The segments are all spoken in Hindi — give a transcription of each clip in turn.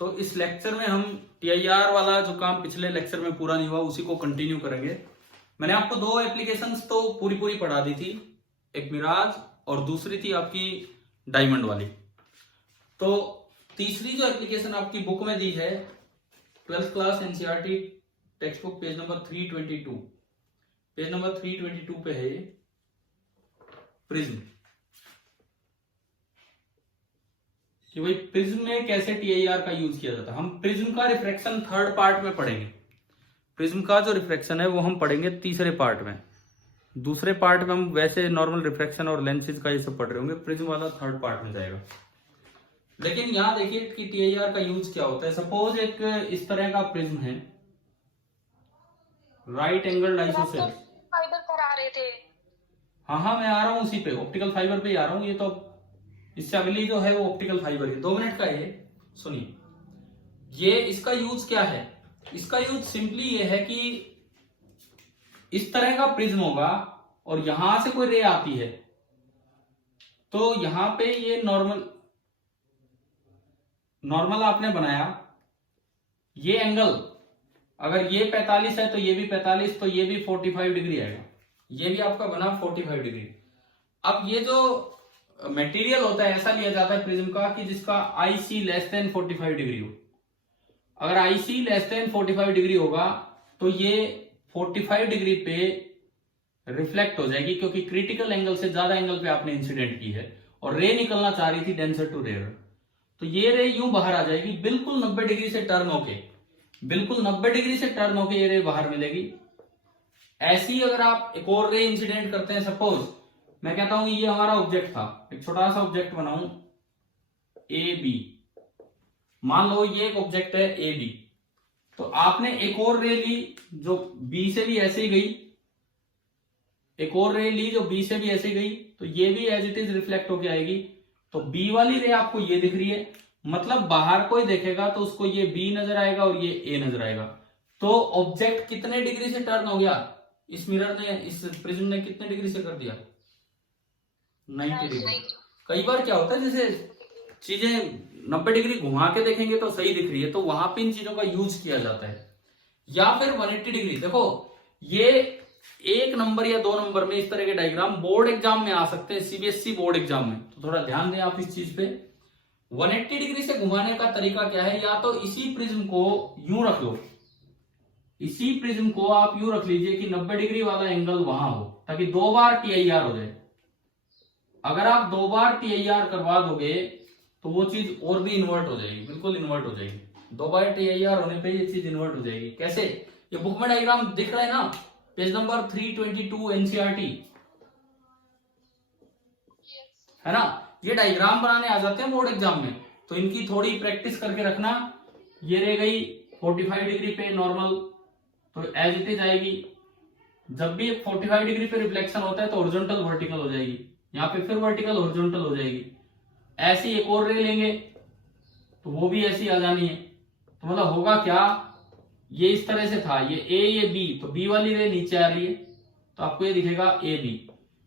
तो इस लेक्चर में हम TIR वाला जो काम पिछले लेक्चर में पूरा नहीं हुआ उसी को कंटिन्यू करेंगे। मैंने आपको दो एप्लीकेशंस तो पूरी पढ़ा दी थी, एक मिराज और दूसरी थी आपकी डायमंड वाली। तो तीसरी जो एप्लीकेशन आपकी बुक में दी है 12th class NCERT text book page number 322, page number 322 पे है प्रिज्म, कि भाई प्रिज्म में कैसे TIR का यूज किया जाता है। हम प्रिज्म का रिफ्रैक्शन थर्ड पार्ट में पढ़ेंगे। प्रिज्म का जो रिफ्रैक्शन है वो हम पढ़ेंगे तीसरे पार्ट में। दूसरे पार्ट में हम वैसे नॉर्मल रिफ्रैक्शन और लेंसेज का ये सब पढ़ रहे होंगे, प्रिज्म वाला थर्ड पार्ट में जाएगा। लेकिन यहां देखिए कि TIR का यूज क्या होता है। सपोज एक इस तरह का प्रिज्म है, राइट एंगल आइसोसेल्स। फाइबर करा रहे थे। हाँ मैं आ रहा हूँ उसी पे, ऑप्टिकल फाइबर पे ही आ रहा हूँ। ये तो इससे अगली जो है वो ऑप्टिकल फाइबर है, 2 मिनट का है। सुनिए, ये इसका यूज क्या है। इसका यूज सिंपली ये है कि इस तरह का प्रिज्म होगा और यहां से कोई रे आती है तो यहां पे ये नॉर्मल आपने बनाया। ये एंगल अगर ये 45 है तो ये भी 45, तो ये भी 45 डिग्री आएगा। ये भी आपका बना 45 डिग्री। अब ये जो मटेरियल होता है ऐसा लिया जाता है प्रिज्म का कि जिसका IC लेस देन 45 डिग्री हो। अगर IC लेस देन 45 डिग्री होगा तो ये 45 डिग्री पे रिफ्लेक्ट हो जाएगी, क्योंकि क्रिटिकल एंगल से ज्यादा एंगल पे आपने इंसिडेंट की है और रे निकलना चाह रही थी डेंसर टू रेयर। तो ये रे यूं बाहर आ जाएगी, बिल्कुल 90 डिग्री से टर्न होके, बिल्कुल 90 डिग्री से टर्न होके ये रे बाहर मिलेगी। ऐसी अगर आप एक और रे इंसिडेंट करते हैं, सपोज मैं कहता हूं ये हमारा ऑब्जेक्ट था, एक छोटा सा ऑब्जेक्ट बनाऊं AB, मान लो ये एक ऑब्जेक्ट है AB, तो आपने एक और रे ली जो B से भी ऐसे ही गई, एक और रे ली जो B से भी ऐसे गई, तो ये भी एज इट इज रिफ्लेक्ट होके आएगी। तो B वाली रे आपको ये दिख रही है, मतलब बाहर कोई देखेगा तो उसको ये B नजर आएगा और ये A नजर आएगा। तो ऑब्जेक्ट कितने डिग्री से टर्न हो गया, इस मिरर ने, इस प्रिज्म ने कितने डिग्री से कर दिया, 90 डिग्री। कई बार क्या होता है जैसे चीजें 90 डिग्री घुमा के देखेंगे तो सही दिख रही है, तो वहां पे इन चीजों का यूज किया जाता है। या फिर 180 डिग्री, देखो ये 1 नंबर या 2 नंबर में इस तरह के डायग्राम बोर्ड एग्जाम में आ सकते हैं, CBSE बोर्ड एग्जाम में, तो थोड़ा ध्यान दें आप इस चीज पे। 180 डिग्री से घुमाने का तरीका क्या है, या तो इसी प्रिज्म को यूं रख लो, इसी प्रिज्म को आप यूं रख लीजिए कि 90 डिग्री वाला एंगल वहां हो, ताकि 2 बार TIR हो जाए। अगर आप 2 बार TIR करवा दोगे तो वो चीज और भी इन्वर्ट हो जाएगी, बिल्कुल इन्वर्ट हो जाएगी। 2 बार TIR होने पे ये चीज इन्वर्ट हो जाएगी। कैसे, ये बुक में डायग्राम दिख रहा है ना, पेज नंबर 322 NCERT है ना। ये डायग्राम बनाने आ जाते हैं बोर्ड एग्जाम में, तो इनकी थोड़ी प्रैक्टिस करके रखना। ये रह गई 45 डिग्री पे नॉर्मल, तो एज इट इज आएगी। जब भी 45 डिग्री पे रिफ्लेक्शन होता है तो हॉरिजॉन्टल वर्टिकल हो जाएगी, यहाँ पे फिर वर्टिकल हॉरिजॉन्टल हो जाएगी। ऐसी एक और रे लेंगे तो वो भी ऐसी आ जानी है। तो मतलब होगा क्या, ये इस तरह से था, ये A ये B, तो B वाली रे नीचे आ रही है तो आपको ये दिखेगा AB,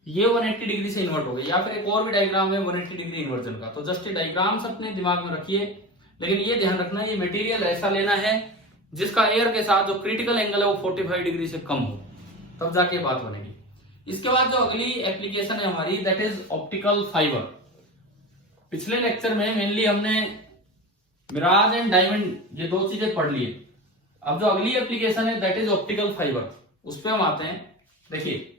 ये 180 डिग्री से इन्वर्ट हो गई। या फिर एक और भी डायग्राम है 180 डिग्री इन्वर्जन का। तो जस्ट डायग्राम्स अपने दिमाग में रखिए, लेकिन ये ध्यान रखना ये मटेरियल ऐसा लेना है जिसका एयर के साथ जो क्रिटिकल एंगल है वो 45 डिग्री से कम हो, तब जाके बात बनेगी। इसके बाद जो अगली एप्लीकेशन है हमारी, दैट इज ऑप्टिकल फाइबर। पिछले लेक्चर में मेनली हमने मिराज एंड डायमंड ये 2 चीजें पढ़ ली है। अब जो अगली एप्लीकेशन है दैट इज ऑप्टिकल फाइबर, उस पर हम आते हैं। देखिए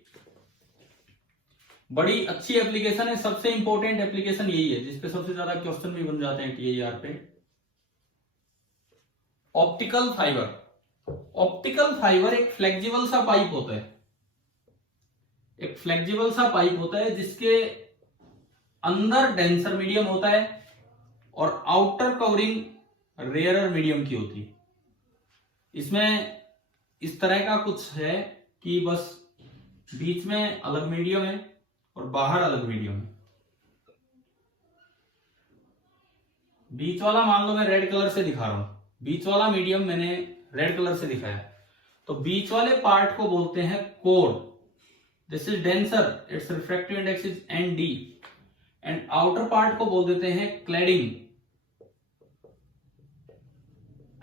बड़ी अच्छी एप्लीकेशन है, सबसे इंपॉर्टेंट एप्लीकेशन यही है जिसपे सबसे ज्यादा क्वेश्चन भी बन जाते हैं TIR पे। ऑप्टिकल फाइबर, ऑप्टिकल फाइबर एक फ्लेक्सिबल सा पाइप होता है, एक फ्लेक्सिबल सा पाइप होता है जिसके अंदर डेंसर मीडियम होता है और आउटर कवरिंग रेयरर मीडियम की होती है। इसमें इस तरह का कुछ है कि बस बीच में अलग मीडियम है और बाहर अलग मीडियम है। बीच वाला मान लो मैं रेड कलर से दिखा रहा हूं, बीच वाला मीडियम मैंने रेड कलर से दिखाया, तो बीच वाले पार्ट को बोलते हैं core. This is denser, it's refractive index is ND, and outer part को बोल देते हैं cladding.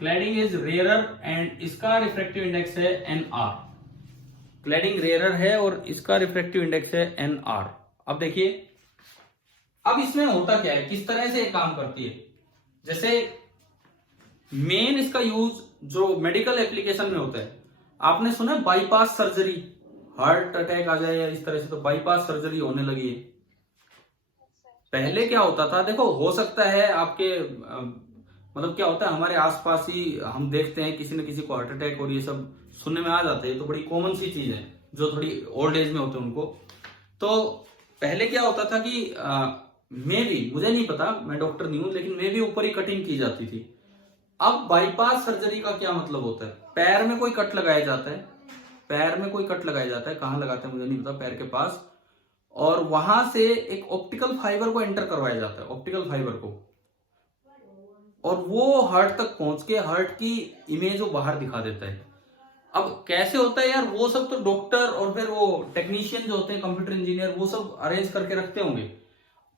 Cladding is rarer and इसका रिफ्रैक्टिव इंडेक्स है NR। क्लैडिंग रेयरर है और इसका रिफ्रैक्टिव इंडेक्स है NR। अब देखिए, अब इसमें होता क्या है, किस तरह से ये काम करती है। जैसे मेन इसका यूज जो मेडिकल एप्लीकेशन में होता है, आपने सुना बाईपास सर्जरी, हार्ट अटैक आ जाए या इस तरह से, तो बाईपास सर्जरी होने लगी है। पहले क्या होता था, देखो हो सकता है आपके मतलब क्या होता है, हमारे आसपास ही हम देखते हैं किसी न किसी को हार्ट अटैक और ये सब सुनने में आ जाते हैं, तो बड़ी कॉमन सी चीज है जो थोड़ी ओल्ड एज में होते हैं उनको। तो पहले क्या होता था कि मे भी, मुझे नहीं पता, मैं डॉक्टर नहीं हूं, लेकिन मे भी ऊपर ही कटिंग की जाती थी। अब बाईपास सर्जरी का क्या मतलब होता है, पैर में कोई कट लगाया जाता है, पैर में कोई कट लगाया जाता है, कहां लगाते हैं मुझे नहीं पता, पैर के पास, और वहां से एक ऑप्टिकल फाइबर को एंटर करवाया जाता है, ऑप्टिकल फाइबर को, और वो हार्ट तक पहुंच के हार्ट की इमेज वो बाहर दिखा देता है। अब कैसे होता है यार, वो सब तो डॉक्टर और फिर वो टेक्नीशियन जो होते हैं, कंप्यूटर इंजीनियर, वो सब अरेंज करके रखते होंगे।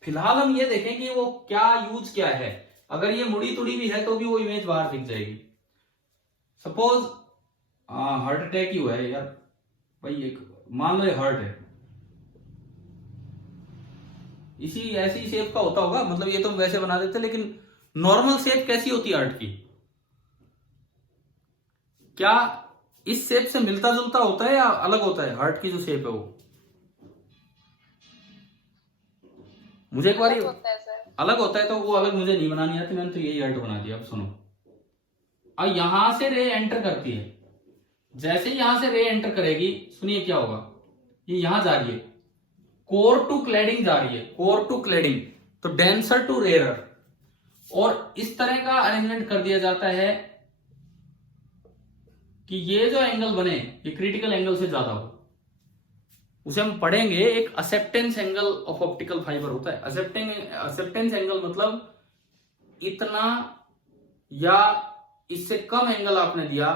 फिलहाल हम ये देखें कि वो क्या यूज क्या है। अगर ये मुड़ी तुड़ी भी है तो भी वो इमेज बाहर दिख जाएगी। सपोज हार्ट अटैक ही हुआ है यार भाई, एक मान लो ये हार्ट है, इसी ऐसी शेप का होता होगा, मतलब ये तो वैसे बना देते, लेकिन नॉर्मल शेप कैसी होती है हार्ट की, क्या इस शेप से मिलता जुलता होता है या अलग होता है? हार्ट की जो शेप है वो, मुझे एक बार अलग होता है, तो वो अलग मुझे नहीं बनानी आती, मैंने तो यही हार्ट बना दिया। अब सुनो, अब यहां से रे एंटर करती है, जैसे यहां से रे एंटर करेगी, सुनिए क्या होगा, ये यहां जा रही है, कोर टू क्लैडिंग जा रही है, कोर टू क्लैडिंग, तो डेंसर टू रेयरर, और इस तरह का अरेंजमेंट कर दिया जाता है कि ये जो एंगल बने ये क्रिटिकल एंगल से ज्यादा हो। उसे हम पढ़ेंगे, एक acceptance angle of optical fibre होता है। एक्सेप्टेंस एंगल मतलब इतना या इससे कम एंगल आपने दिया,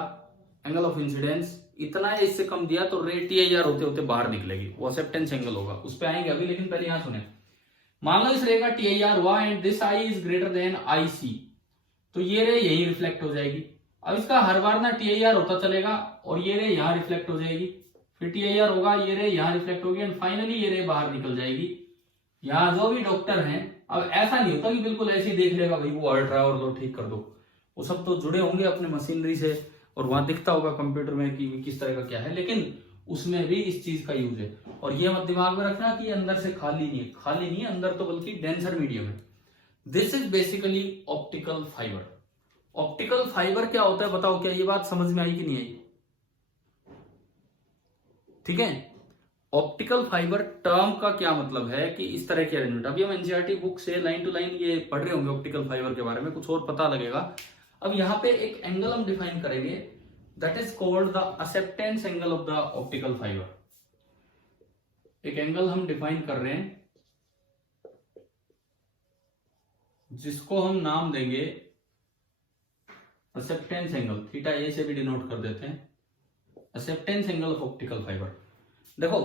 एंगल ऑफ इंसिडेंस इतना या इससे कम दिया, तो रे TIR होते होते बाहर निकलेगी, वो एक्सेप्टेंस एंगल होगा। उस पर आएंगे अभी, लेकिन पहले यहां सुने। मान लो इस रे का TIR हुआ and this I is greater than IC, तो ये रे यही रिफ्लेक्ट हो जाएगी। अब इसका हर बार ना TIR होता चलेगा और ये रे यहां रिफ्लेक्ट हो जाएगी, फिर TIR होगा, ये रे यहां रिफ्लेक्ट होगी, एंड फाइनली ये रे बाहर निकल जाएगी। यहाँ जो भी डॉक्टर हैं, अब ऐसा नहीं होता कि बिल्कुल ऐसे ही देख लेगा भाई वो हर्ट रहा है और लो ठीक कर दो, वो सब तो जुड़े होंगे अपने मशीनरी से, और वहां दिखता होगा कंप्यूटर में कि किस तरह का क्या है, लेकिन उसमें भी इस चीज का यूज है। और ये मत दिमाग में रखना कि अंदर से खाली नहीं है, खाली नहीं है अंदर, तो बल्कि डेंसर मीडियम है। This is basically optical fibre. Optical fibre क्या होता है बताओ, क्या ये बात समझ में आई कि नहीं आई? ठीक है, ऑप्टिकल फाइबर टर्म का क्या मतलब है कि इस तरह की अरेंजमेंट। अभी हम एनसीईआरटी बुक से लाइन टू लाइन ये पढ़ रहे होंगे ऑप्टिकल फाइबर के बारे में, कुछ और पता लगेगा। अब यहाँ पे एक एंगल हम डिफाइन करेंगे, that is called the acceptance angle of the optical fibre. एक एंगल हम डिफाइन कर रहे हैं जिसको हम नाम देंगे एक्सेप्टेंस एंगल, थीटा ए से भी डिनोट कर देते हैं, acceptance angle of optical fibre. देखो,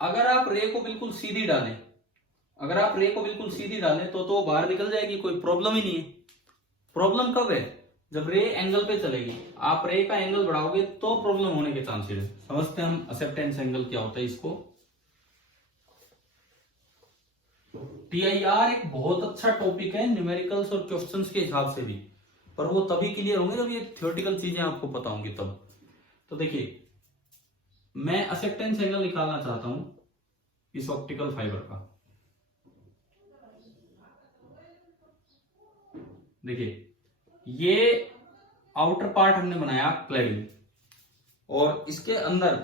अगर आप रे को बिल्कुल सीधी डालें, अगर आप रे को बिल्कुल सीधी डालें तो बाहर निकल जाएगी, कोई प्रॉब्लम ही नहीं है। प्रॉब्लम कब है? जब रे एंगल पे चलेगी। आप रे का एंगल बढ़ाओगे तो प्रॉब्लम होने के चांसेस है। समझते हैं हम एक्सेप्टेंस एंगल क्या होता है इसको। TIR एक बहुत अच्छा टॉपिक है न्यूमेरिकल्स और क्वेश्चंस के हिसाब से भी, पर वो तभी क्लियर होंगे जब ये थ्योरेटिकल चीजें आपको पता होंगी तब। तो देखिए, मैं एक्सेप्टेंस एंगल निकालना चाहता हूं इस ऑप्टिकल फाइबर का। देखिए, ये आउटर पार्ट हमने बनाया क्लैडिंग, और इसके अंदर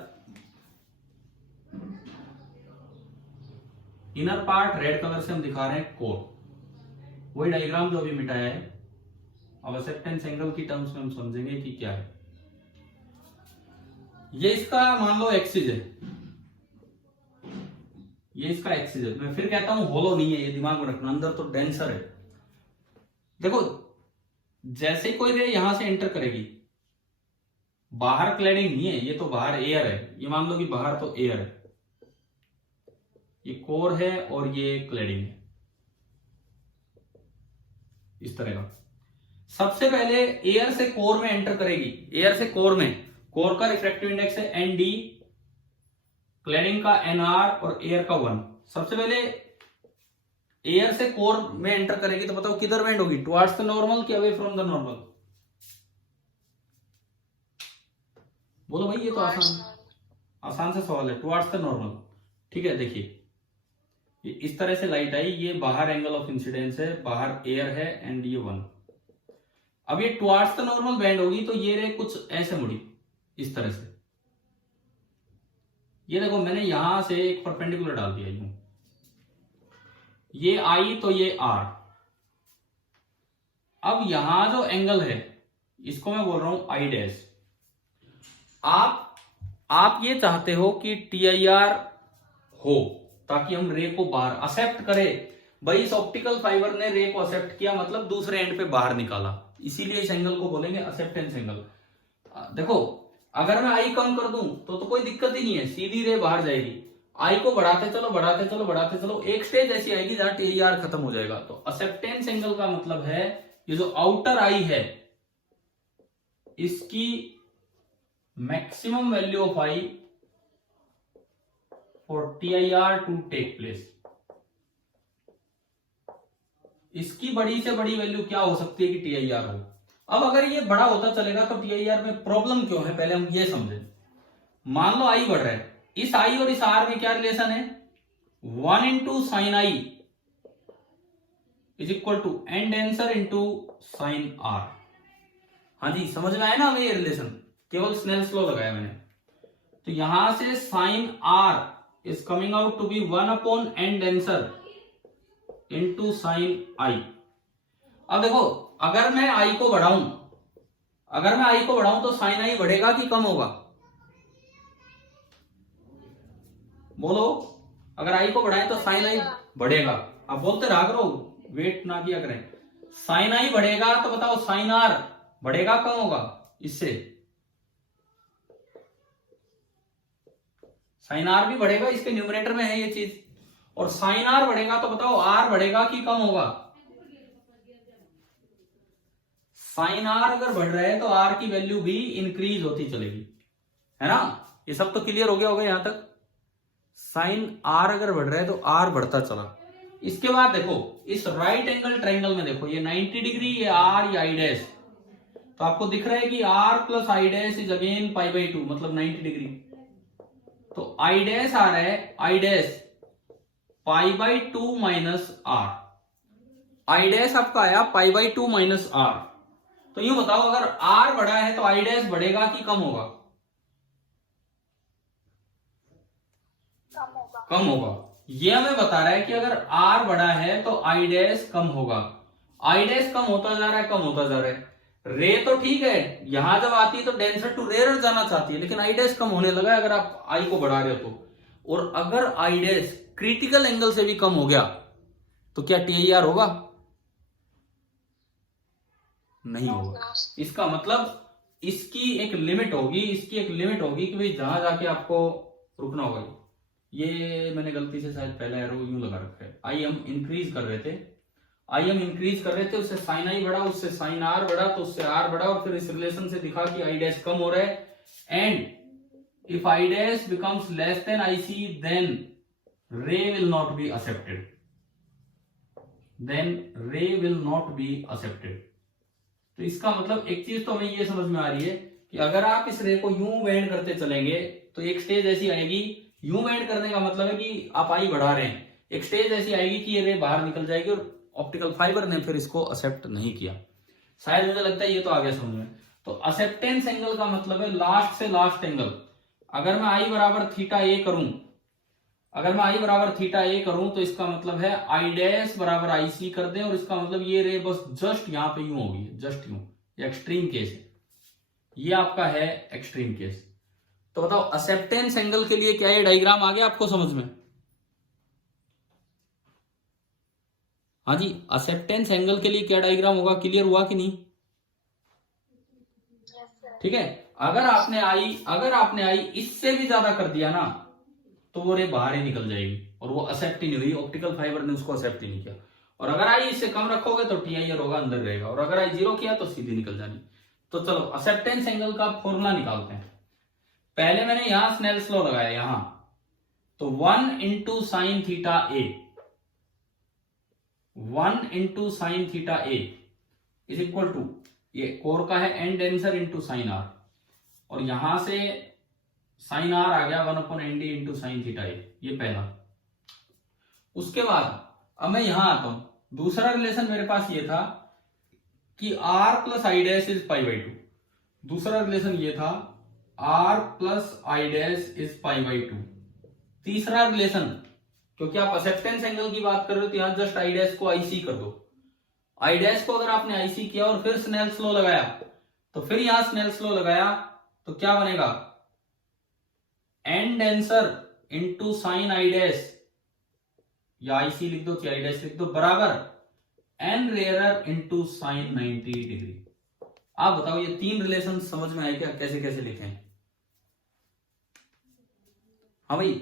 इनर पार्ट रेड कलर से हम दिखा रहे हैं कोर, वही डायग्राम जो अभी मिटाया है। अब एक्सेप्टेंस एंगल की टर्म्स में हम समझेंगे कि क्या है। ये इसका मान लो एक्सिस है, ये इसका एक्सिस है। मैं फिर कहता हूं होलो नहीं है, ये दिमाग में रखना, अंदर तो डेंसर है। देखो, जैसे ही कोई रे यहां से एंटर करेगी, बाहर क्लैडिंग नहीं है, ये तो बाहर एयर है, ये मान लो कि बाहर तो एयर है, ये कोर है और ये क्लैडिंग है, इस तरह का। सबसे पहले एयर से कोर में एंटर करेगी, एयर से कोर में, कोर का रिफ्रैक्टिव इंडेक्स है ND, क्लैडिंग का NR और एयर का 1। सबसे पहले एयर से कोर में एंटर करेगी तो बताओ किधर बेंड होगी, टुवर्ड्स द नॉर्मल कि अवे फ्रॉम द नॉर्मल? बोलो भाई, ये तो आसान से सवाल है, टुवर्ड्स द नॉर्मल। ठीक है, देखिए इस तरह से लाइट आई, ये बाहर एंगल ऑफ इंसिडेंस है, बाहर एयर है एंड ये 1। अब ये टुवर्ड्स द नॉर्मल बेंड होगी तो ये रे कुछ ऐसे मुड़ी, इस तरह से। ये देखो मैंने यहां से एक परपेंडिकुलर डाल दिया यूं, ये आई तो ये आर। अब यहां जो एंगल है इसको मैं बोल रहा हूं आई डैश। आप ये चाहते हो कि TIR हो ताकि हम रे को बाहर एक्सेप्ट करें। भाई इस ऑप्टिकल फाइबर ने रे को एक्सेप्ट किया, मतलब दूसरे एंड पे बाहर निकाला, इसीलिए इस एंगल को बोलेंगे एक्सेप्टेंस एंगल। देखो अगर मैं आई कम कर दूं तो कोई दिक्कत ही नहीं है, सीधी रे बाहर जाएगी। आई को बढ़ाते चलो बढ़ाते चलो बढ़ाते चलो, एक स्टेज ऐसी आएगी जहां TIR खत्म हो जाएगा। तो एक्सेप्टेंस एंगल का मतलब है ये जो आउटर आई है इसकी maximum value of i for TIR to take place. इसकी बड़ी से बड़ी वैल्यू क्या हो सकती है कि TIR हो। अब अगर ये बड़ा होता चलेगा तो TIR में प्रॉब्लम क्यों है, पहले हम ये समझें। मान लो आई बढ़ रहा है, इस आई और इस आर में क्या रिलेशन है, 1 into sine i is equal to n answer into sine r. हाँ जी, समझ में आया ना हमें ये रिलेशन, केवल स्नेल्स लॉ लगाया मैंने। तो यहां से sine r is coming out to be 1 upon and answer into sine i. अब देखो अगर मैं आई को बढ़ाऊं, तो साइन आई बढ़ेगा कि कम होगा, बोलो। अगर आई को बढ़ाएं तो साइन आई बढ़ेगा। अब बोलते रहा करो, वेट ना किया करें। साइन आई बढ़ेगा तो बताओ साइन आर बढ़ेगा कम होगा, इससे साइन आर भी बढ़ेगा, इसके न्यूमरेटर में है ये चीज। और साइन आर बढ़ेगा तो बताओ आर बढ़ेगा कि कम होगा। साइन आर अगर बढ़ रहा है तो आर की वैल्यू भी इंक्रीज होती चलेगी, है ना। ये सब तो क्लियर हो गया होगा यहां तक। साइन आर अगर बढ़ रहा है तो आर बढ़ता चला। इसके बाद देखो इस राइट एंगल ट्रायंगल में देखो, ये 90 डिग्री, ये आर, ये आई डैश। तो आपको दिख रहा है कि r plus i dash is again π/2, मतलब 90 डिग्री। तो आई डैश आ रहा है, i dash π/2 minus r. I dash आपका आया π/2 माइनस आर। तो यूं बताओ अगर आर बढ़ा है तो आई डैश बढ़ेगा कि कम होगा? कम होगा। ये हमें बता रहा है कि अगर आर बढ़ा है तो आई डैश कम होगा। आई डैश कम होता जा रहा है, कम होता जा रहा है। रे तो ठीक है, यहां जब आती है तो डेंसर टू रेयर जाना चाहती है, लेकिन आई डैश कम होने लगा है अगर आप आई को बढ़ा रहे हो तो। और अगर आई डैश क्रिटिकल एंगल से भी कम हो गया तो क्या TIR होगा? नहीं होगा। इसका मतलब इसकी एक लिमिट होगी, कि भाई जहां जाके आपको रुकना होगा। ये मैंने गलती से शायद पहला एरो यूं लगा रखा है। आई हम इंक्रीज कर रहे थे, उससे साइन आई बढ़ा, उससे साइन आर बढ़ा, तो उससे आर बढ़ा, और फिर इस रिलेशन से दिखा कि आई डैश कम हो रहा है। And if i dash becomes less than i c, then ray will not be accepted. तो इसका मतलब एक चीज तो हमें ये समझ में आ रही है कि अगर आप इस रे को यूं बेंड करते चलेंगे तो एक स्टेज ऐसी आएगी, यूं बेंड करने का मतलब है कि आप आई बढ़ा रहे हैं, एक स्टेज ऐसी आएगी कि ये रे बाहर निकल जाएगी और ऑप्टिकल फाइबर ने फिर इसको एक्सेप्ट नहीं किया। शायद मुझे लगता है ये तो आ गया समझ में। तो एक्सेप्टेंस एंगल का मतलब है लास्ट से लास्ट एंगल। अगर मैं आई बराबर थीटा ए करूं, तो इसका मतलब है आई डैश बराबर आई सी कर दें, और इसका मतलब ये रे बस जस्ट यहां पे यूं होगी, जस्ट यूं। ये एक्सट्रीम केस है, ये आपका है एक्सट्रीम केस। तो बताओ एक्सेप्टेंस एंगल के लिए क्या ये डायग्राम आ गया आपको समझ में? हाँ जी, एक्सेप्टेंस एंगल के लिए क्या डायग्राम होगा, क्लियर हुआ कि नहीं? ठीक है। अगर आपने आई इससे भी ज्यादा कर दिया ना तो वो रे बाहर ही निकल जाएगी और वो एक्सेप्ट ही नहीं हुई, ऑप्टिकल फाइबर ने उसको एक्सेप्ट ही नहीं किया। और अगर आई इससे कम रखोगे तो टी आई आर होगा, अंदर रहेगा, और अगर आई 0 किया तो सीधी निकल जानी। तो चलो एक्सेप्टेंस एंगल का फॉर्मूला निकालते हैं। पहले मैंने यहां स्नेल्स लॉ लगाया यहां, तो 1 into sine theta a, 1 into sine theta a is equal to, ये कोर का है n answer into sine r, और यहां से साइन आर आ गया 1/nd इंटू साइन थीटा ए, ये पहला। उसके बाद अब मैं यहां आता हूं, दूसरा रिलेशन मेरे पास ये था कि r plus i dash is pi by 2, दूसरा रिलेशन ये था r plus i dash is pi by 2। तीसरा रिलेशन, क्योंकि आप एक्सेप्टेंस एंगल की बात कर रहे हो तो यहां जस्ट आई डैश को आईसी कर दो, आई डैश को अगर आपने आईसी किया और फिर स्नेल्स लॉ लगाया, तो फिर यहां स्नेल्स लॉ लगाया तो क्या बनेगा, n answer into sine i dash, या आईसी लिख दो चाहे आई डैश लिख दो, बराबर n rarer into sine 90 degree. आप बताओ ये तीन रिलेशन समझ में आए क्या, कैसे कैसे लिखें? हाँ भाई,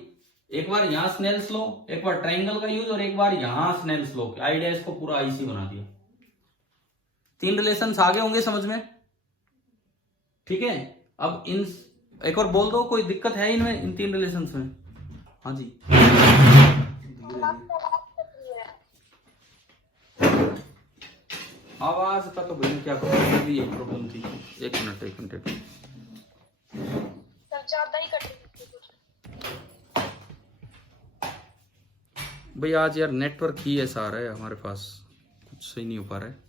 एक बार यहां स्नेल्स लो, एक बार ट्रायंगल का यूज, और एक बार यहां स्नेल्स लो, आई डैश को पूरा आईसी बना दिया। तीन रिलेशंस आगे होंगे समझ में, ठीक है। अब इन एक और बोल दो, कोई दिक्कत है इनमें, इन तीन रिलेशंस में? हाँ जी, आवाज का तो भैया क्या प्रॉब्लम, भी एक प्रॉब्लम थी। एक मिनट एक मिनट ज्यादा ही कट भाई, आज यार नेटवर्क ही ऐसा आ रहा है हमारे पास, कुछ सही नहीं हो पा रहा है।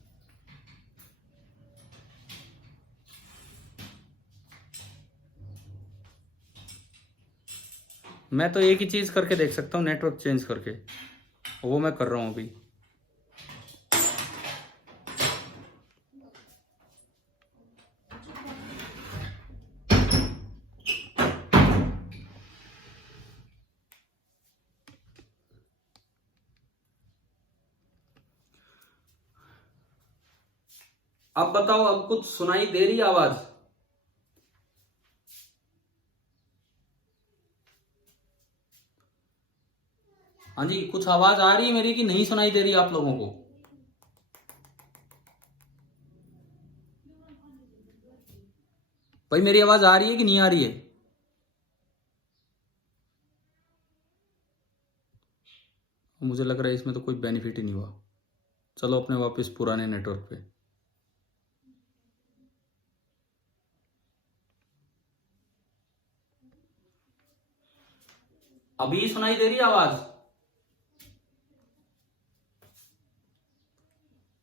मैं तो एक ही चीज करके देख सकता हूँ, नेटवर्क चेंज करके, वो मैं कर रहा हूँ अभी। अब बताओ, अब कुछ सुनाई दे रही आवाज? हाँ जी, कुछ आवाज आ रही है मेरी कि नहीं सुनाई दे रही आप लोगों को? भाई मेरी आवाज आ रही है कि नहीं आ रही है? मुझे लग रहा है इसमें तो कोई बेनिफिट ही नहीं हुआ। चलो अपने वापस पुराने नेटवर्क पे। अभी सुनाई दे रही है आवाज?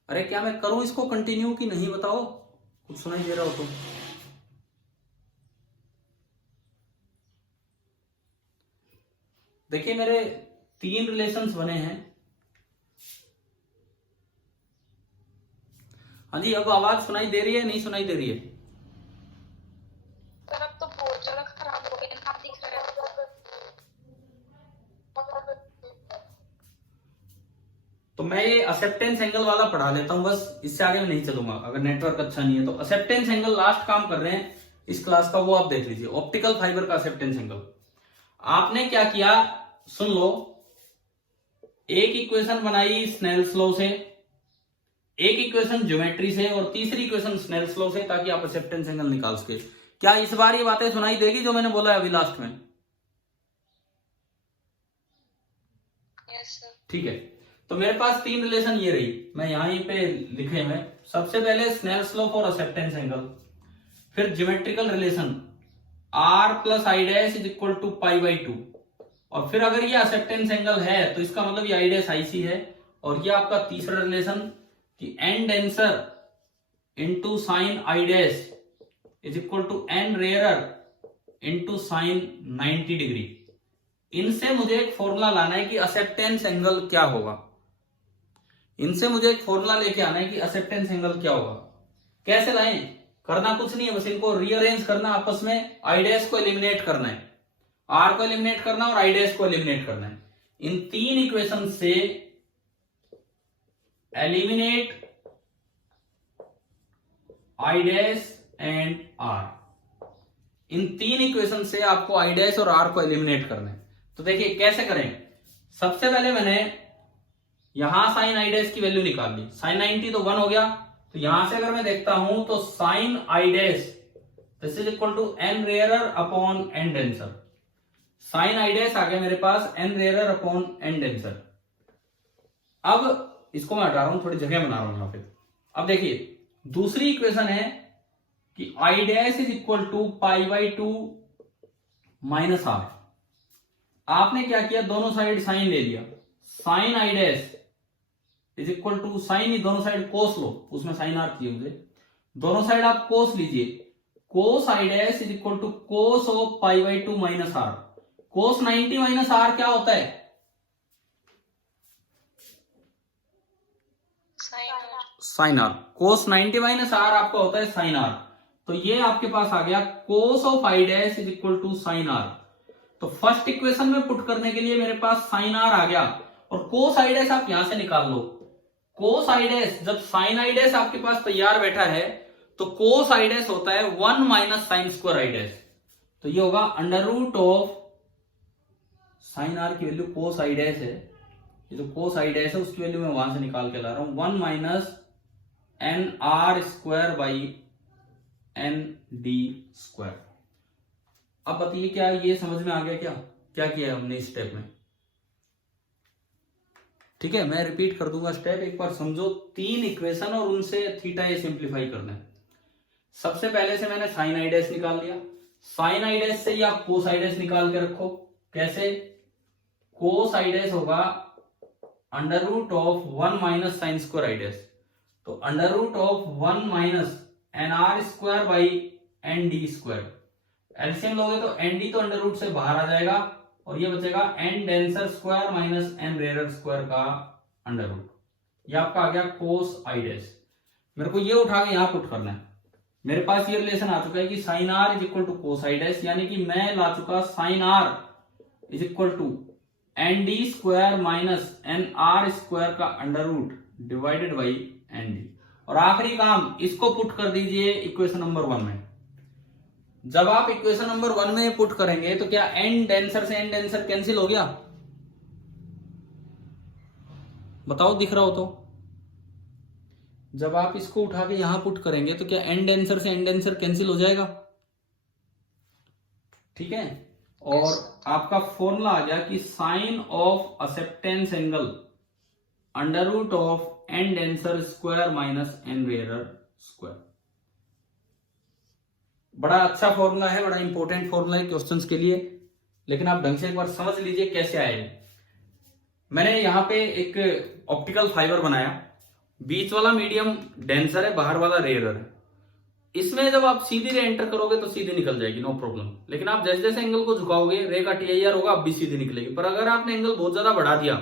अरे क्या मैं करूं इसको कंटिन्यू कि नहीं, बताओ, कुछ सुनाई दे रहा हो तो। देखिए मेरे तीन रिलेशंस बने हैं। हाँ जी, अब आवाज सुनाई दे रही है नहीं सुनाई दे रही है? सर अब तो बहुत ज्यादा खराब हो गया, आप दिख रहे हो। तो मैं ये एक्सेप्टेंस एंगल वाला पढ़ा लेता हूं बस, इससे आगे मैं नहीं चलूंगा अगर नेटवर्क अच्छा नहीं है तो। एक्सेप्टेंस एंगल लास्ट काम कर रहे हैं इस क्लास का, वो आप देख लीजिए, ऑप्टिकल फाइबर का एक्सेप्टेंस एंगल। आपने क्या किया सुन लो, एक इक्वेशन बनाई स्नेल्स लॉ से, एक इक्वेशन ज्योमेट्री से, और तीसरी इक्वेशन स्नेल्स लॉ से, ताकि आप एक्सेप्टेंस एंगल निकाल सके। क्या इस बार ये बातें सुनाई देगी जो मैंने बोला है अभी लास्ट में? Yes sir. ठीक है, तो मेरे पास तीन रिलेशन ये रही, मैं यहां पे लिखे हुए। सबसे पहले Snell's law for acceptance angle, फिर geometrical relation r plus i dash is equal to pi by 2, और फिर अगर ये एक्सेप्टेंस एंगल है तो इसका मतलब ये आई डैश आईसी है, और ये आपका तीसरा रिलेशन कि n denser into sine i dash is equal to n rarer into sine 90 degree. इनसे मुझे एक फॉर्मूला लाना है कि एक्सेप्टेंस एंगल क्या होगा, इनसे मुझे एक फॉर्मूला लेके आना है कि एक्सेप्टेंस एंगल क्या होगा। कैसे लाएं? करना कुछ नहीं है, बस इनको रीअरेंज करना आपस में, आई डैश को एलिमिनेट करना है, आर को एलिमिनेट करना और आई डैश को एलिमिनेट करना है। इन तीन इक्वेशन से eliminate i dash and r, इन तीन इक्वेशन से आपको आई डैश और आर को एलिमिनेट करना है। तो देखिए कैसे करें। सबसे पहले मैंने यहां साइन आई डैश की वैल्यू निकाल ली, साइन 90 तो 1 हो गया, तो यहां से अगर मैं देखता हूं तो sine i dash this is equal to n rarer upon n denser. Sine i dash आ गया मेरे पास n rarer upon n denser. अब इसको मैं हटा रहा हूं, थोड़ी जगह बना रहा हूं यहां पे। अब देखिए दूसरी इक्वेशन है कि i dash is equal to pi by two minus r. आपने क्या किया, दोनों साइड साइन ले लिया, sine i dash is equal to sine ही दोनों साइड कोस लो, उसमें साइन आर चाहिए मुझे, दोनों साइड आप कोस लीजिए, cos i dash is equal to cos of pi by two minus r. Cos 90 minus r क्या होता है, sine r. Cos 90 minus r आपका होता है साइन आर। तो ये आपके पास आ गया cos of i dash is equal to sine r. तो फर्स्ट इक्वेशन में पुट करने के लिए मेरे पास साइन आर आ गया, और कोस आई डैश आप यहां से निकाल लो। कोस आई डैश, जब साइन आई डैश आपके पास तैयार बैठा है तो कोस आई डैश होता है 1 minus sine square i dash. तो ये होगा under root of sine r की वैल्यू कोस आई डैश है, ये जो कोस आई डैश है उसकी वैल्यू मैं वहां से निकाल के ला रहा हूं, 1 minus n r square by n d square. अब बताइए क्या ये समझ में आ गया, क्या क्या किया हमने इस स्टेप में। ठीक है, मैं रिपीट कर दूंगा स्टेप, एक बार समझो। 3 इक्वेशन और उनसे थीटा ये सिंप्लीफाई करना है। सबसे पहले से मैंने साइन आई डैश निकाल लिया, साइन आई डैश से ही आप कोस आई डैश निकाल के रखो। कैसे, कोस आई डैश होगा under root of 1 minus sine square i dash. तो under root of 1 minus n r square by n d square. LCM लोगे तो एन डी तो अंडर रूट से बाहर आ जाएगा, और ये बचेगा n denser square minus n rarer square का अंडर रूट। ये आपका आ गया कोस आई डैश। मेरे को ये उठा के यहां पुट करना है। मेरे पास ये रिलेशन आ चुका है कि sine r is equal to cos i dash, यानी कि मैं ला चुका sine r is equal to n d square minus n r square का under root divided by n d. और आखिरी काम, इसको पुट कर दीजिए इक्वेशन नंबर 1 में। जब आप इक्वेशन नंबर 1 में पुट करेंगे तो क्या एन डेंसर से एन डेंसर कैंसिल हो गया, बताओ दिख रहा हो तो। जब आप इसको उठा के यहां पुट करेंगे तो क्या एन डेंसर से एन डेंसर कैंसिल हो जाएगा, ठीक है। और आपका फॉर्मूला आ गया कि sine of acceptance angle under root of n denser square minus n rarer square. बड़ा अच्छा फॉर्मूला है, बड़ा इंपॉर्टेंट फॉर्मूला है क्वेश्चंस के लिए, लेकिन आप ढंग से एक बार समझ लीजिए कैसे आए। मैंने यहां पे एक ऑप्टिकल फाइबर बनाया, बीच वाला मीडियम डेंसर है, बाहर वाला रेयरर है। इसमें जब आप सीधी रे एंटर करोगे तो सीधी निकल जाएगी, नो प्रॉब्लम। लेकिन आप जैसे जैसे एंगल को झुकाओगे रे का टीआईआर होगा, अब भी सीधी निकलेगी। पर अगर आपने एंगल बहुत ज्यादा बढ़ा दिया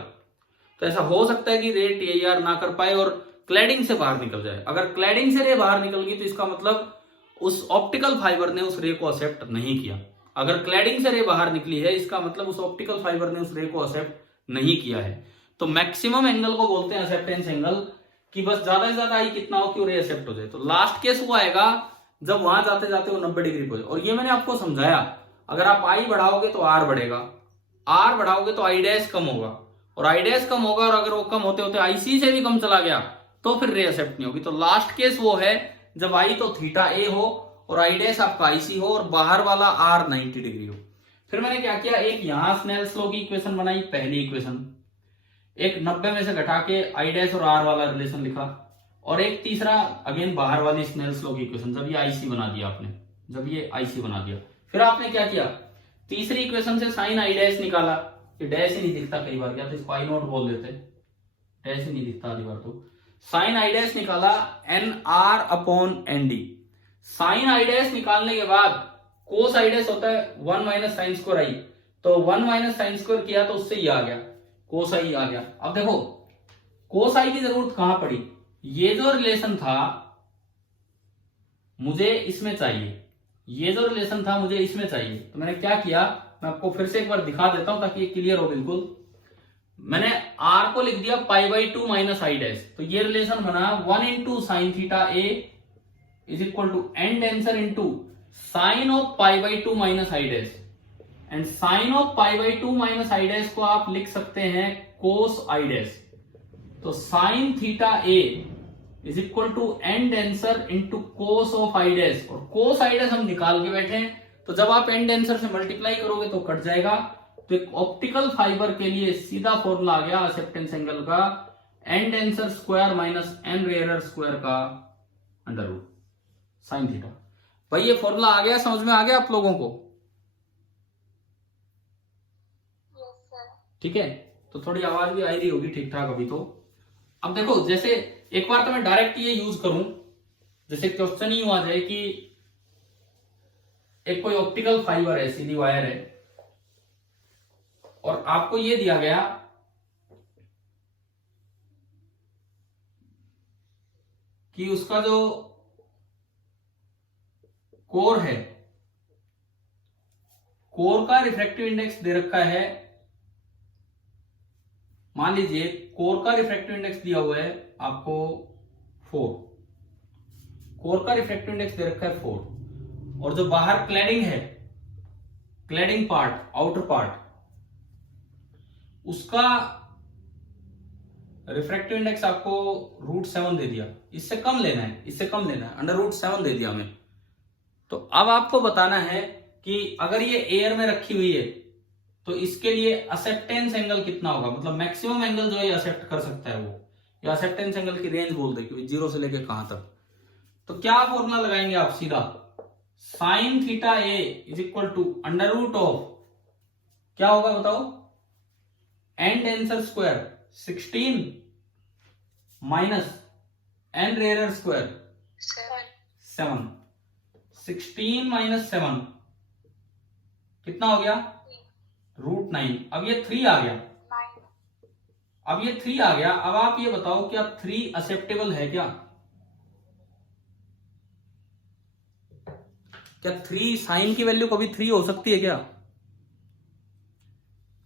तो ऐसा हो सकता है कि रे टीआईआर ना कर पाए और क्लैडिंग से बाहर निकल जाए। अगर क्लैडिंग से रे बाहर निकल गई तो इसका मतलब उस ऑप्टिकल फाइबर ने उस रे को एक्सेप्ट नहीं किया। अगर क्लैडिंग से रे बाहर निकली है इसका मतलब उस ऑप्टिकल फाइबर ने उस रे को एक्सेप्ट नहीं किया है। तो मैक्सिमम एंगल को बोलते हैं एक्सेप्टेंस एंगल, कि बस ज्यादा से ज्यादा आई कितना हो कि रे एक्सेप्ट हो जाए। तो लास्ट केस वो आएगा जब वहां जाते जाते वो 90 डिग्री पे। और ये मैंने आपको समझाया, अगर आप आई बढ़ाओगे तो आर बढ़ेगा, आर बढ़ाओगे तो आई डैश कम होगा, और आई डैश कम होगा, और अगर वो कम होते होते आईसी से भी कम चला गया तो फिर रे एक्सेप्ट नहीं होगी। तो लास्ट केस वो है जब आई तो थीटा ए हो और आई डैश आपका आईसी हो और बाहर वाला आर 90 डिग्री हो। फिर मैंने क्या किया, एक यहां स्नेल्स लॉ की इक्वेशन बनाई, पहली इक्वेशन, एक 90 में से घटा के आई डैश और आर वाला रिलेशन लिखा, और एक तीसरा अगेन बाहर वाली स्नेल्स लॉ की इक्वेशन, जब ये आईसी बना दिया आपने, जब ये आईसी बना दिया। फिर आपने क्या किया, तीसरी इक्वेशन से साइन आई डैश निकाला। ये डैश ही नहीं दिखता कई बार, क्या तो इसको आई नॉट बोल देते, डैश ही नहीं दिखता आधी बार। तो साइन आई डैश निकाला n r upon n d. Sine i dash निकालने के बाद कोस आई डैश होता है 1 माइनस साइन स्क्वायर आई, तो 1 माइनस साइन स्क्वायर किया तो उससे ये आ गया, कोस आई आ गया। अब देखो कोस आई की जरूरत कहां पड़ी, ये जो रिलेशन था मुझे इसमें चाहिए, ये जो रिलेशन था मुझे इसमें चाहिए। तो मैंने क्या किया, मैं आपको फिर से एक बार दिखा देता हूं ताकि ये क्लियर हो बिल्कुल। मैंने आर को लिख दिया pi by 2 minus i dash, तो ये रिलेशन बना 1 into sine theta a is equal to n denser into sine of pi by 2 minus i dash. And sine of pi by 2 minus i dash को आप लिख सकते हैं कोस आई डैश। तो sine theta a is equal to n denser into cos of i dash, और कोस आई डैश हम निकाल के बैठे हैं, तो जब आप एन डेंसर से मल्टीप्लाई करोगे तो कट जाएगा। तो एक ऑप्टिकल फाइबर के लिए सीधा फॉर्मूला आ गया एक्सेप्टेंस एंगल का, n denser square minus n rarer square का अंडर रूट साइन थीटा। भाई ये फॉर्मूला आ गया, समझ में आ गया आप लोगों को? Yes sir. ठीक है, तो थोड़ी आवाज भी आ रही होगी ठीक ठाक अभी तो। अब देखो, जैसे एक बार तो मैं डायरेक्ट ये यूज करूं, जैसे क्वेश्चन ही आ जाए कि एक कोई ऑप्टिकल फाइबर है, सीधी वायर है, और आपको ये दिया गया कि उसका जो कोर है, कोर का रिफ्रैक्टिव इंडेक्स दे रखा है, मान लीजिए कोर का रिफ्रैक्टिव इंडेक्स दिया हुआ है आपको 4, कोर का रिफ्रैक्टिव इंडेक्स दे रखा है 4, और जो बाहर क्लैडिंग है, क्लैडिंग पार्ट, आउटर पार्ट, उसका रिफ्रैक्टिव इंडेक्स आपको √7 दे दिया। इससे कम लेना है, इससे कम लेना है, अंडर √7 दे दिया हमें। तो अब आपको बताना है कि अगर ये एयर में रखी हुई है तो इसके लिए एक्सेप्टेंस एंगल कितना होगा, मतलब मैक्सिमम एंगल जो है एक्सेप्ट कर सकता है वो, या एक्सेप्टेंस एंगल की रेंज बोल दे कि 0 से लेके कहां तक। तो क्या फॉर्मूला लगाएंगे आप? सीधा sine theta a is equal to under root of, क्या होगा बताओ, n denser square 16 minus n rarer square 7, 16 minus 7 कितना हो गया? √9। अब ये 3 आ गया, अब ये 3 आ गया। अब आप ये बताओ क्या 3 एक्सेप्टेबल है क्या? क्या 3 साइन की वैल्यू कभी 3 हो सकती है क्या?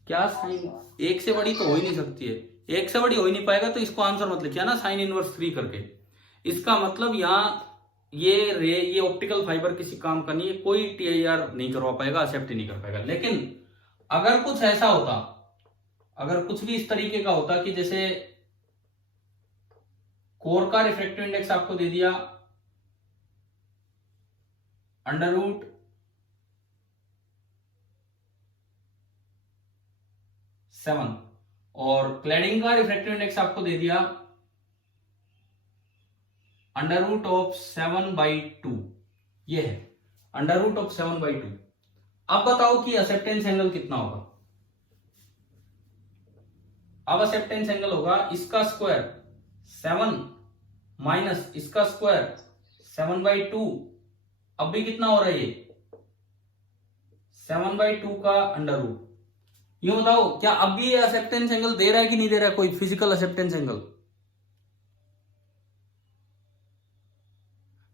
क्या साइन 1 से बड़ी तो हो ही नहीं सकती है, 1 से बड़ी हो ही नहीं पाएगा, तो इसको आंसर मत लिखिए ना साइन इनवर्स 3 करके। इसका मतलब यहाँ ये ऑप्टिकल फाइबर किसी काम का नहीं है, कोई TIR नहीं करवा पाएगा, एक्सेप्ट ही नहीं कर पाएगा। लेकिन अगर कुछ ऐसा होता, अगर कुछ भी इस तरीके का होता कि जैसे कोर का रिफ्रैक्टिव इंडेक्स आपको दे दिया अंडर रूट 7, और क्लैडिंग का रिफ्रैक्टिव इंडेक्स आपको दे दिया अंडर रूट ऑफ 7/2, ये है अंडर रूट ऑफ 7/2। अब बताओ कि एक्सेप्टेंस एंगल कितना होगा? अब एक्सेप्टेंस एंगल होगा इसका स्क्वायर 7 माइनस इसका स्क्वायर 7/2, अब भी कितना हो रहा है ये 7/2 का अंडर रूट। ये बताओ क्या अब भी ये एक्सेप्टेंस एंगल दे रहा है कि नहीं दे रहा है, कोई फिजिकल एक्सेप्टेंस एंगल?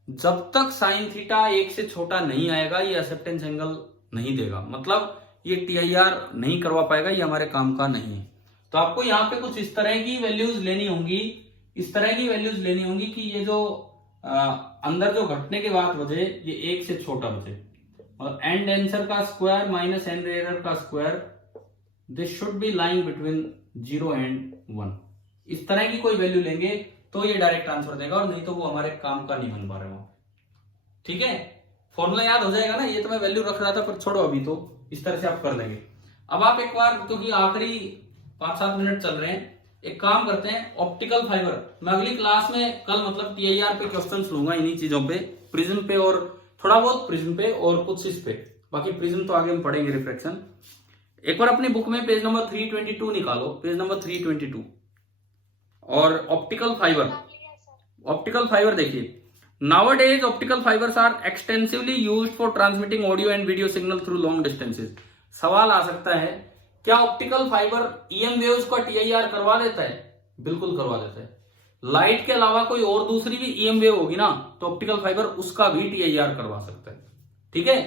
जब तक साइन थीटा 1 से छोटा नहीं आएगा ये एक्सेप्टेंस एंगल नहीं देगा, मतलब ये TIR नहीं करवा पाएगा, ये हमारे काम का नहीं है। तो आपको यहाँ पे कुछ इस तरह की वैल्यूज लेनी होंगी, इस तरह की वैल्यूज लेनी होंगी कि ये जो अंदर जो घटने के बाद बचे ये 1 से छोटा बचे, और एन डेंसर का स्क्वायर माइनस एन रेयर का square, this should be lying between 0 and 1। इस तरह की कोई वैल्यू लेंगे तो ये डायरेक्ट आंसर देगा, और नहीं तो वो हमारे काम का नहीं बन पा रहे हो। ठीक है, फॉर्मूला याद हो जाएगा ना, ये तो मैं वैल्यू रख रहा था पर छोड़ो अभी, तो इस तरह से आप कर लेंगे। अब आप एक बार, क्योंकि आखिरी 5-7 मिनट चल रहे हैं, एक काम करते हैं, ऑप्टिकल फाइबर मैं अगली क्लास में कल मतलब TIR पे क्वेश्चंस लूंगा, इन्हीं चीजों पे, प्रिज्म पे और थोड़ा बहुत प्रिज्म पे और कुछ इस पे, बाकी प्रिज्म तो आगे हम पढ़ेंगे, रिफ्लेक्शन। एक बार अपनी बुक में पेज नंबर 322 निकालो, पेज नंबर 322, और ऑप्टिकल फाइबर, ऑप्टिकल फाइबर देखिए। Nowadays optical fibers are extensively used for transmitting audio and video signal through long distances। सवाल आ सकता है क्या ऑप्टिकल फाइबर EM वेव्स का TIR करवा देता है? बिल्कुल करवा देता है। लाइट के अलावा कोई और दूसरी भी EM वेव होगी ना, तो ऑप्टिकल फाइबर उसका भी TIR करवा सकता है। ठीक है,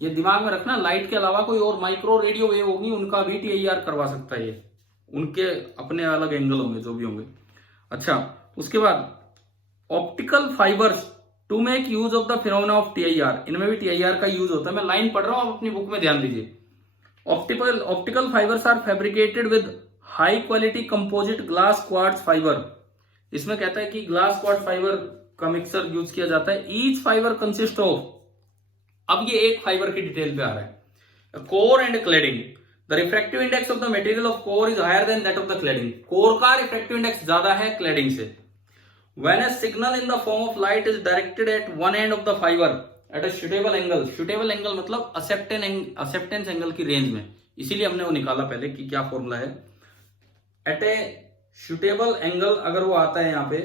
ये दिमाग में रखना, लाइट के अलावा कोई और माइक्रो रेडियो वेव होगी, उनका भी TIR करवा सकता है, ये उनके अपने अलग एंगल होंगे जो भी होंगे। अच्छा, उसके बाद optical fibres to make use of the phenomena of TIR, इनमें भी TIR का यूज होता है। मैं लाइन पढ़ रहा हूं, आप अपनी बुक में ध्यान दीजिए। Optical fibres are fabricated with high quality composite glass quartz fibre, इसमें कहता है कि ग्लास क्वार्ट्ज फाइबर का मिक्सर यूज किया जाता है। ईच फाइबर कंसिस्ट ऑफ, अब ये एक फाइबर की डिटेल पे आ रहा है, core and cladding. The refractive index of the material of core is higher than that of the cladding, core का रिफ्रैक्टिव इंडेक्स ज्यादा है क्लेडिंग से। When a signal in the form of light is directed at one end of the fiber at a suitable angle, suitable angle मतलब acceptance angle की रेंज में, इसीलिए हमने वो निकाला पहले कि क्या फॉर्मूला है। At a suitable angle अगर वो आता है यहाँ पे,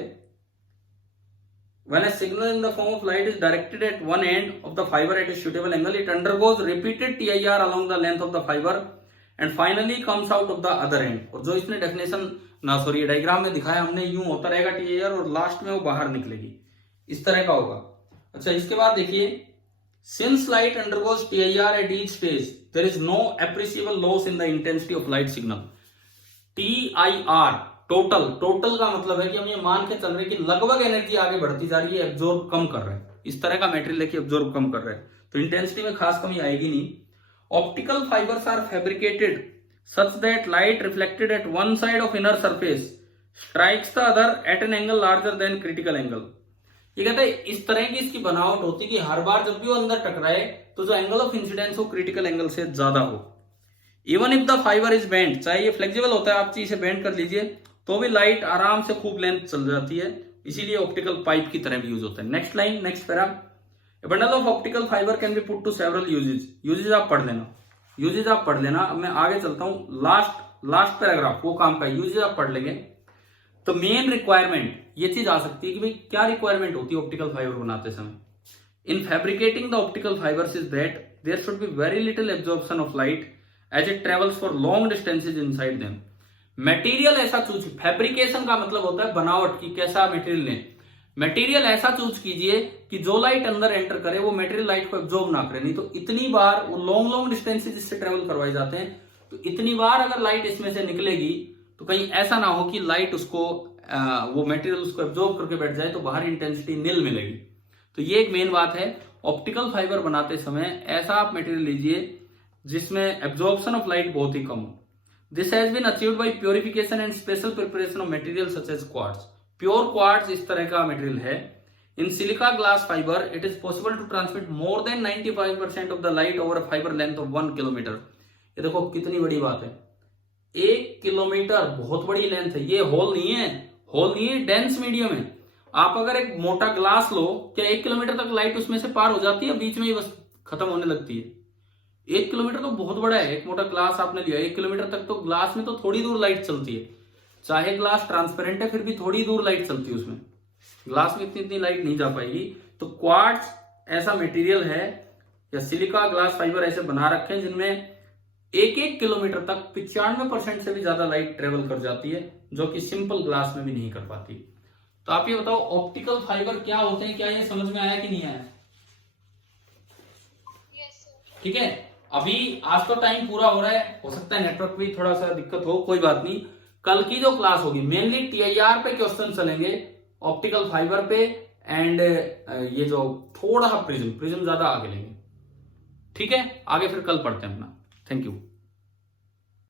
when a signal in the form of light is directed at one end of the fiber at a suitable angle, it undergoes repeated TIR along the length of the fiber and finally comes out of the other end। और जो इसने डेफिनेशन ना सॉरी डायग्राम में दिखाया हमने, यूं होता रहेगा TIR और लास्ट में वो बाहर निकलेगी, इस तरह का होगा। अच्छा, इसके बाद देखिए, since light undergoes TIR at each stage there is no appreciable loss in the intensity of light signal. TIR total का मतलब है कि हम ये मान के चल रहे हैं कि लगभग एनर्जी आगे बढ़ती जा रही है, एब्जॉर्ब कम कर रहा है, इस तरह का मेटेरियल है कि एब्जॉर्ब कम कर रहा है, तो इंटेंसिटी में खास कमी आएगी नहीं। Optical fibres are fabricated such that light reflected at one side of inner surface strikes the other at an angle larger than critical angle। ये कहता है इस तरह की इसकी बनावट होती है कि हर बार जब भी वो अंदर टकराए तो जो एंगल ऑफ इंसिडेंस हो क्रिटिकल एंगल से ज्यादा हो। Even if the fibre is bend, चाहे ये फ्लेक्सिबल होता है, आप इसे बेंड कर लीजिए तो भी लाइट आराम से खूब लेंथ चल जाती है, इसीलिए ऑप्टिकल पाइप की तरह भी यूज होता है। Next line, next para, A bundle of optical fiber can be put to several uses। Uses आप पढ़ लेना, यूजेज आप पढ़ लेना। अब मैं आगे चलता हूं, लास्ट पैराग्राफ वो काम का, यूजेज आप पढ़ लेंगे। तो मेन रिक्वायरमेंट ये चीज आ सकती है कि भाई क्या रिक्वायरमेंट होती है ऑप्टिकल फाइबर बनाते समय। In fabricating the optical fibres is that there should be very little absorption of light as it travels for long distances inside them. Material ऐसा चूज, फैब्रिकेशन का मतलब होता है बनावट की, कैसा मटेरियल लें। मटेरियल ऐसा चूज कीजिए कि जो लाइट अंदर एंटर करे वो मटेरियल लाइट को एब्जॉर्ब ना करे। नहीं तो इतनी बार वो लॉन्ग डिस्टेंसेज इससे ट्रेवल करवाए जाते हैं, तो इतनी बार अगर लाइट इसमें से निकलेगी तो कहीं ऐसा ना हो कि लाइट उसको वो मटेरियल उसको एब्जॉर्ब करके बैठ जाए तो बाहर इंटेंसिटी नील मिलेगी। तो ये एक मेन बात है, ऑप्टिकल फाइबर बनाते समय ऐसा आप मटेरियल लीजिए जिसमें एब्जॉर्प्शन ऑफ लाइट बहुत ही कम हो। This has been achieved by purification and special preparation of material such as quartz. Pure quartz इस तरह का मटेरियल है। In silica glass fibre it is possible to transmit more than 95% of the light over a fibre length of 1 kilometre. ये देखो कितनी बड़ी बात है, 1 किलोमीटर बहुत बड़ी लेंथ है। ये होल नहीं है, डेंस मीडियम है। आप अगर एक मोटा ग्लास लो, क्या 1 किलोमीटर तक लाइट उसमें से पार हो जाती है, बीच में ही बस खत्म होने लगती है। 1 किलोमीटर तो बहुत बड़ा है। एक मोटा ग्लास आपने लिया, 1 किलोमीटर तक तो ग्लास में तो थोड़ी दूर लाइट चलती है, चाहे ग्लास ट्रांसपेरेंट है फिर भी थोड़ी दूर लाइट चलती है उसमें, ग्लास में इतनी लाइट नहीं जा पाएगी। तो क्वार्ट्ज ऐसा मटेरियल है या सिलिका ग्लास फाइबर ऐसे बना रखे हैं जिनमें 1-1 किलोमीटर तक 95% से भी ज्यादा लाइट ट्रेवल कर जाती है, जो कि सिंपल ग्लास में भी नहीं कर पाती। तो आप ये बताओ ऑप्टिकल फाइबर क्या होते हैं, क्या ये समझ में आया कि नहीं आया? ठीक है, अभी आज तो टाइम पूरा हो रहा है, हो सकता है नेटवर्क भी थोड़ा सा दिक्कत हो, कोई बात नहीं। कल की जो क्लास होगी मेनली TIR पे क्वेश्चन चलेंगे, ऑप्टिकल फाइबर पे, एंड ये जो थोड़ा सा प्रिज्म ज्यादा आगे लेंगे। ठीक है, आगे फिर कल पढ़ते हैं अपना। Thank you.